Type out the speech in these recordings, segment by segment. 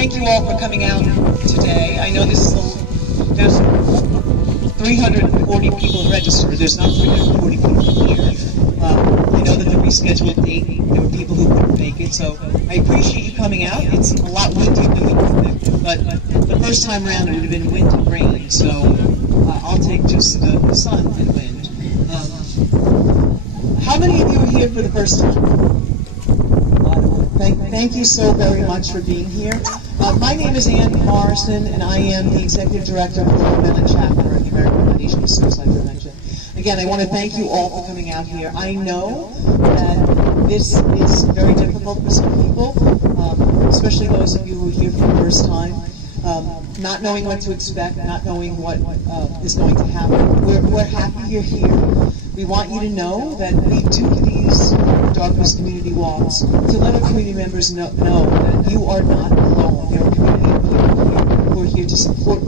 thank you all for coming out today. I know there's 340 people registered. There's not 340 people here. I know that the rescheduled date, there were people who couldn't make it, so I appreciate you coming out. It's a lot windier than we expected, but the first time around it would have been wind and rain, so I'll take just the sun and wind. How many of you are here for the first time? Thank you so very much for being here. My name is Ann Morrison, and I am the Executive Director of the Long Island Chapter of the American Foundation for Suicide Prevention. Again, I want to thank you all for coming out here. I know that this is very difficult for some people, especially those of you who are here for the first time, not knowing what to expect, not knowing what is going to happen. We're happy you're here. We want you to know that we do these Darkness community walks to let our community members know that you are not alone. There are community of people here who are here to support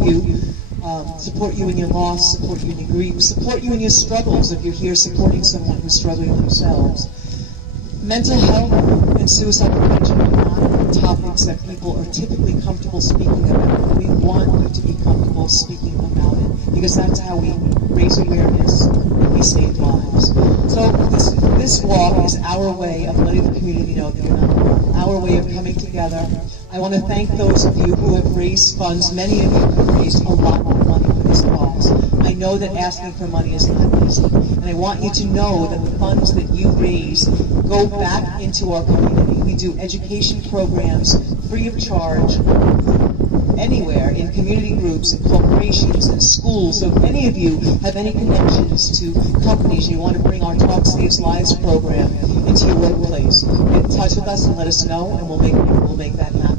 you in your loss, support you in your grief, support you in your struggles if you're here supporting someone who's struggling themselves. Mental health and suicide prevention are not topics that people are typically comfortable speaking about. We want you to be comfortable speaking about it because that's how we raise awareness and we save lives. So this walk is our way of letting the community know that you're not alone, our way of coming together. I want to thank those of you who have raised funds. Many of you have raised a lot of money for this cause. I know that asking for money is not easy, and I want you to know that the funds that you raise go back into our community. We do education programs free of charge anywhere, in community groups, in corporations, in schools. So if any of you have any connections to companies, you want to bring our Talk Saves Lives program into your workplace, get in touch with us and let us know, and we'll make that happen.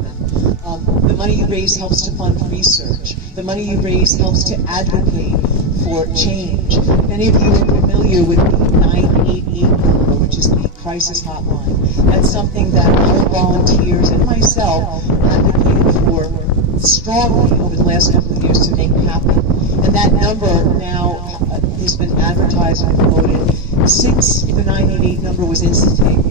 The money you raise helps to fund research. The money you raise helps to advocate for change. If any of you are familiar with the 988 number, which is the crisis hotline, that's something that our volunteers and myself advocated for strongly over the last couple of years to make happen. And that number now has been advertised and promoted. Since the 988 number was instituted,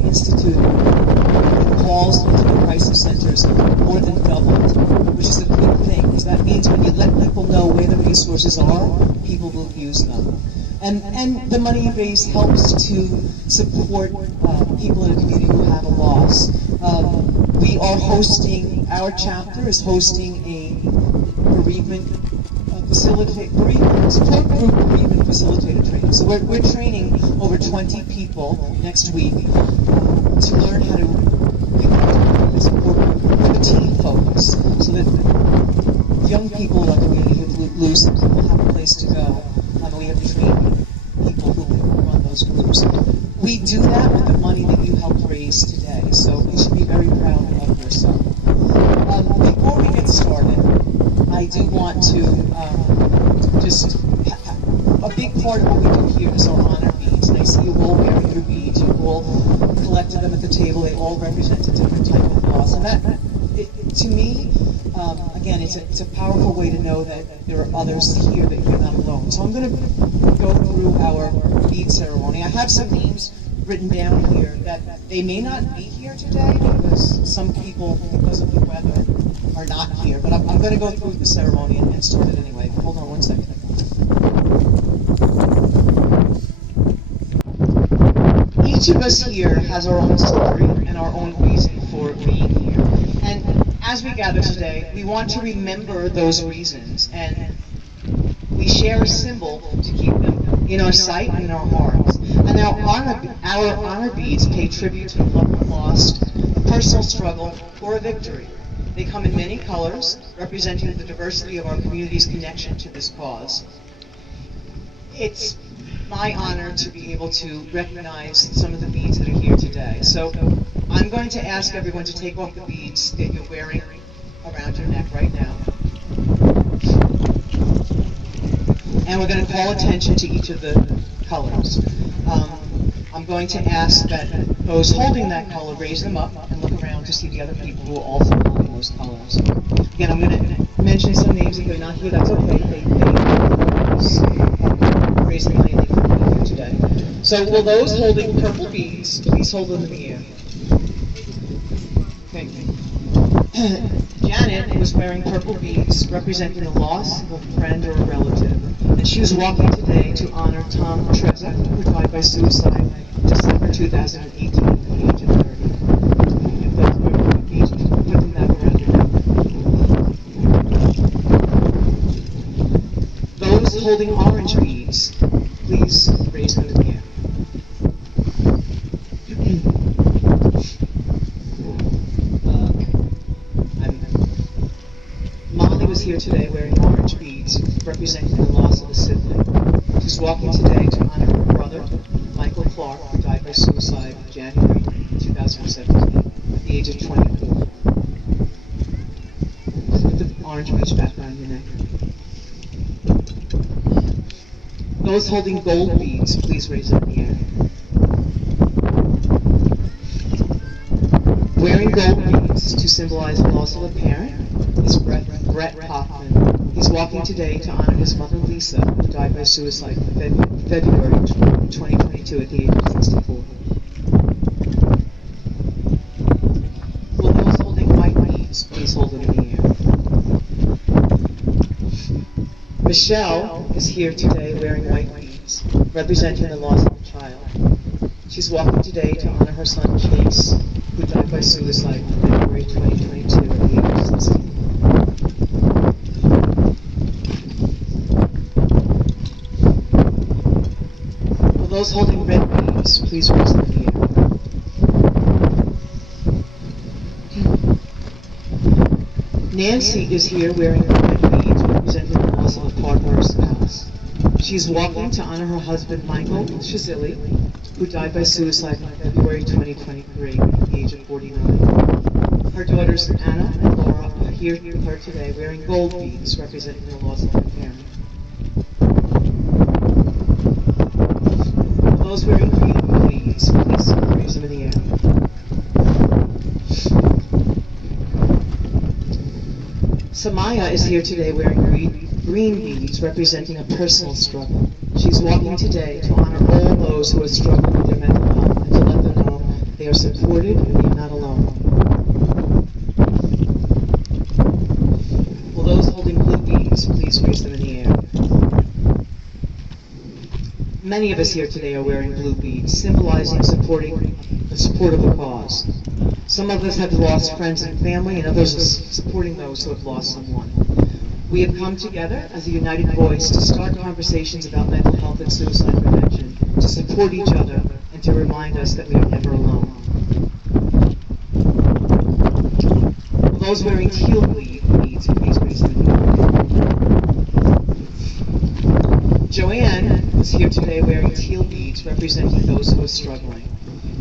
calls into the crisis centers more than doubled, which is a good thing, because that means when you let people know where the resources are, people will use them. And the money you raise helps to support people in a community who have a loss. We are hosting, our chapter is hosting a bereavement support group bereavement facilitator training. So we're training over 20 people next week to learn how to support with a team focus, so that young people in our community who lose them will have a place to go. We have trained people who run those groups. We do that with the money that you helped raise today, so you should be very proud of yourself. Before we get started, I do want to a big part of what we do here is our honor beads, and I see you all wearing your beads. You all collected them at the table. They all represent a different type of loss, and that, to me, again, it's a powerful way to know that there are others here, that you're not alone. So I'm going to go through our bead ceremony. I have some names written down here that they may not be here today because some people, because of the weather, are not here. But I'm going to go through the ceremony and start it anyway. Hold on one second. Each of us here has our own story and our own reason for being here. And as we gather today, we want to remember those reasons, and we share a symbol to keep them in our sight and in our hearts. And our honor beads pay tribute to a loved one lost, a personal struggle, or a victory. They come in many colors, representing the diversity of our community's connection to this cause. It's my honor to be able to recognize some of the beads that are here today. So I'm going to ask everyone to take off the beads that you're wearing around your neck right now. And we're going to call attention to each of the colors. I'm going to ask that those holding that color raise them up and look around to see the other people who are also holding those colors. Again, I'm going to mention some names. If they're not here, that's okay. They raise the money and they can be here today. So will those holding purple beads please hold them in the air? Okay. Janet was wearing purple beads, representing the loss of a friend or a relative. And she was walking today to honor Tom Trezek, who died by suicide December 2018 at the age of 30. If those purple beads, put them back around your neck. Those holding orange beads, please raise them in the air. Molly was here today wearing orange beads, representing the loss of a sibling. She's walking today to honor her brother, Michael Clark, who died by suicide in January 2017 at the age of 24. Put the orange beads back around your neck. Those holding gold beads, please raise them in the air. Wearing gold beads to symbolize the loss of a parent is Brett Hoffman. He's walking today to honor his mother Lisa, who died by suicide in February 2022 at the age of 64. Will those holding white beads please hold them in the air? Michelle is here today wearing white beads, representing the loss of a child. She's walking today to honor her son Chase, who died by suicide in February 2022 at the age of 16. Will those holding red beads please raise them in the air? Nancy is here wearing red beads, representing the loss of a partner or spouse. She's walking to honor her husband Michael Shazili, who died by suicide in February 2023 at the age of 49. Her daughters Anna and Laura are here with her today wearing gold beads representing the loss of their parent. Those wearing green beads, please raise them in the air. Samaya is here today wearing green beads representing a personal struggle. She's walking today to honor all those who are struggling with their mental health and to let them know they are supported and they are not alone. Will those holding blue beads please raise them in the air? Many of us here today are wearing blue beads, symbolizing the support of a cause. Some of us have lost friends and family, and others are supporting those who have lost someone. We have come together as a united voice to start conversations about mental health and suicide prevention, to support each other, and to remind us that we are never alone. Those wearing teal beads, please raise them in the air. Joanne is here today wearing teal beads, representing those who are struggling.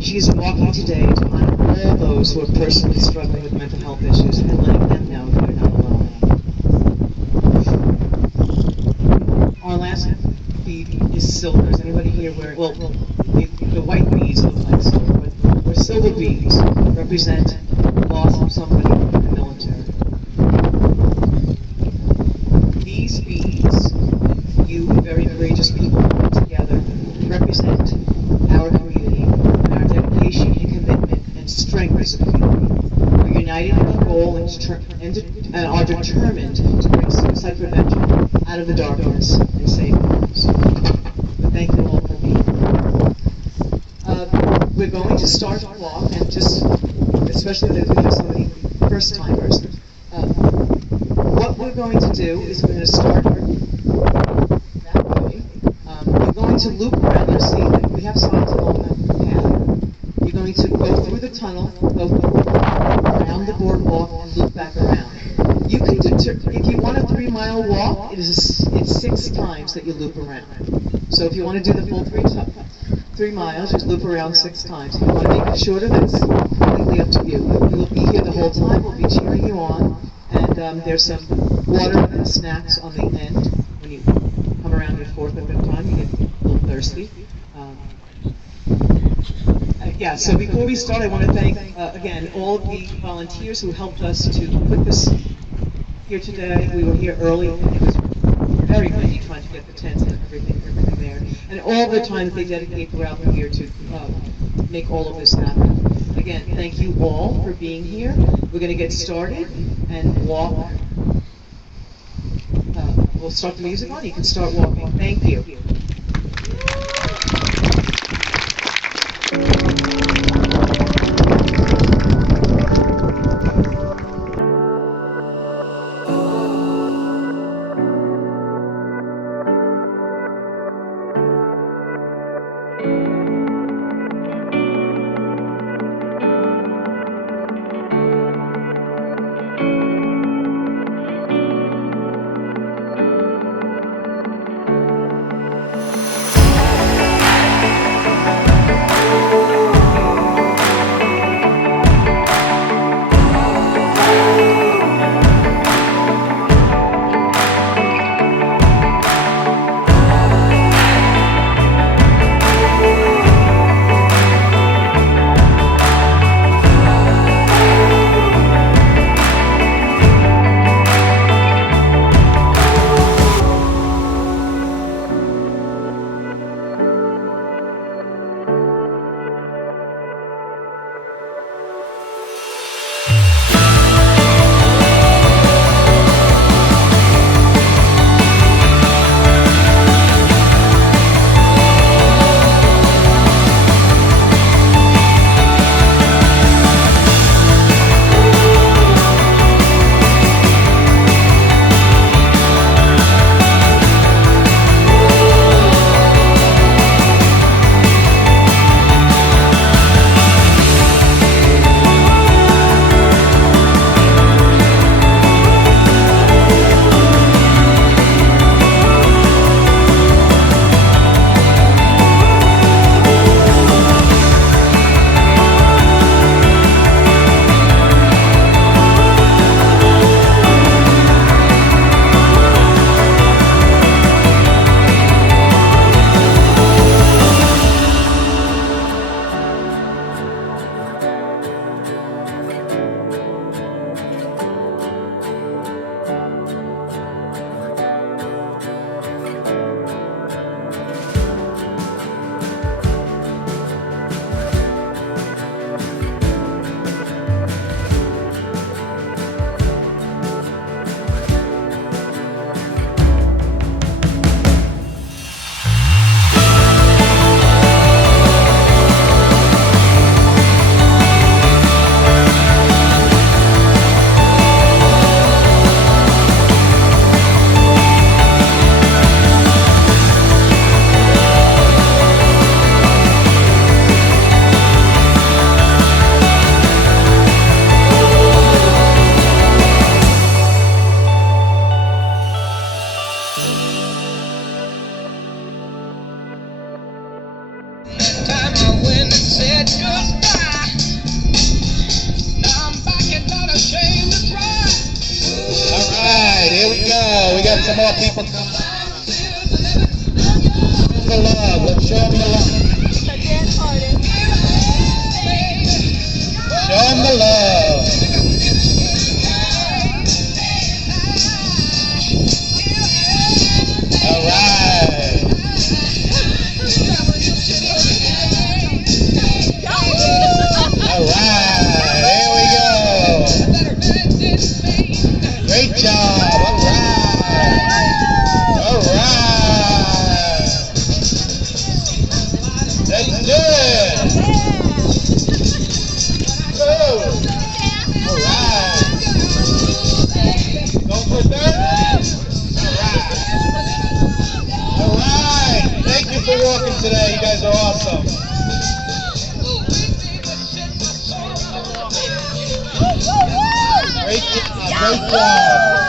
She is walking today to honor all those who are personally struggling with mental health issues and letting them know that they're not alone. Our last bead is silver. Is anybody here wearing, well, the white beads look like silver, but where silver beads represent the loss of somebody in the military. These beads, you very courageous people put together, represent our community and our dedication and commitment and strength as a community. We're united in our goal and are determined to bring suicide prevention out of the darkness and save lives. But thank you all for being here. We're going to start the walk, and just, especially that we have so many first-timers, what we're going to do is we're going to start that way. We're going to loop around. You'll see that we have signs along the path. You're going to go through the tunnel, go around the boardwalk, and loop back around. You can if you want a 3-mile walk, it's 6 times that you loop around. So if you want to do the full 3 miles, just loop around 6 times. If you want to make it shorter, that's completely up to you. We'll be here the whole time. We'll be cheering you on, and there's some water and snacks on the end. When you come around your 4th or 5th time, you get a little thirsty. Yeah, so before we start, I want to thank, again, all of the volunteers who helped us to put this here today. We were here early, and it was very windy trying to get the tents and everything there. And all the time that they dedicate throughout the year to make all of this happen. Again, thank you all for being here. We're going to get started and walk. We'll start the music on. You can start walking. Thank you. We got some more people coming. The love. Let's show them the love. Show them the love. All right. All right. There we go. Great job. All right. All right. Let's do it. Go. All right. Go for third. All right. All right. Thank you for walking today. You guys are awesome. Great job. Great job.